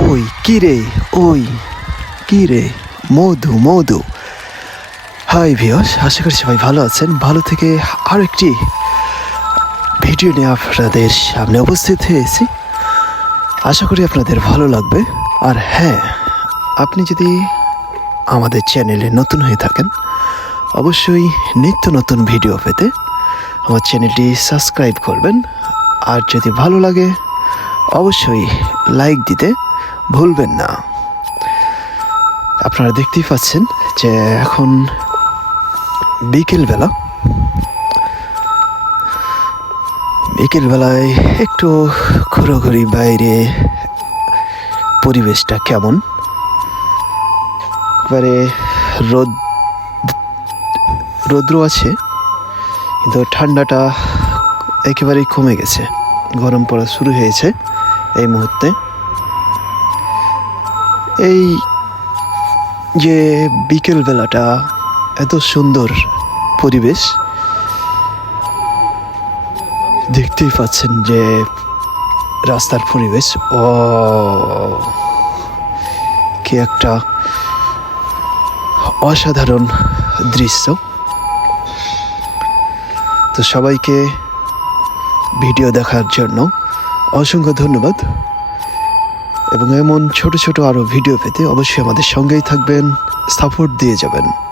ওই কি রে, ওই কি রে? মধু মধু। হাই ভিওস আশা করি সবাই ভালো আছেন। ভালো থেকে আরও একটি ভিডিও নিয়ে আপনাদের সামনে উপস্থিত হয়েছি। আশা করি আপনাদের ভালো লাগবে। আর হ্যাঁ আপনি যদি আমাদের চ্যানেলে নতুন হয়ে থাকেন, অবশ্যই নিত্য নতুন ভিডিও পেতে আমার চ্যানেলটি সাবস্ক্রাইব করবেন। আর যদি ভালো লাগে, অবশ্যই লাইক দিতে ভুলবেন না। আপনারা দেখতেই পাচ্ছেন যে এখন বিকেলবেলা। বিকেলবেলায় একটু ঘোরাঘুরি বাইরে পরিবেশটা কেমন? এবারে রোদ, রৌদ্র আছে, কিন্তু ঠান্ডাটা একেবারেই কমে গেছে। গরম পড়া শুরু হয়েছে এই মুহূর্তে। এই যে বিকেল বেলাটা এত সুন্দর পরিবেশ, দেখতেই পাচ্ছেন যে রাস্তার পরিবেশ। ও, কি একটা অসাধারণ দৃশ্য। তো সবাইকে ভিডিও দেখার জন্য অসংখ্য ধন্যবাদ। এবং এমন ছোট ছোট আরও ভিডিও পেতে অবশ্যই আমাদের সঙ্গেই থাকবেন। সাপোর্ট দিয়ে যাবেন।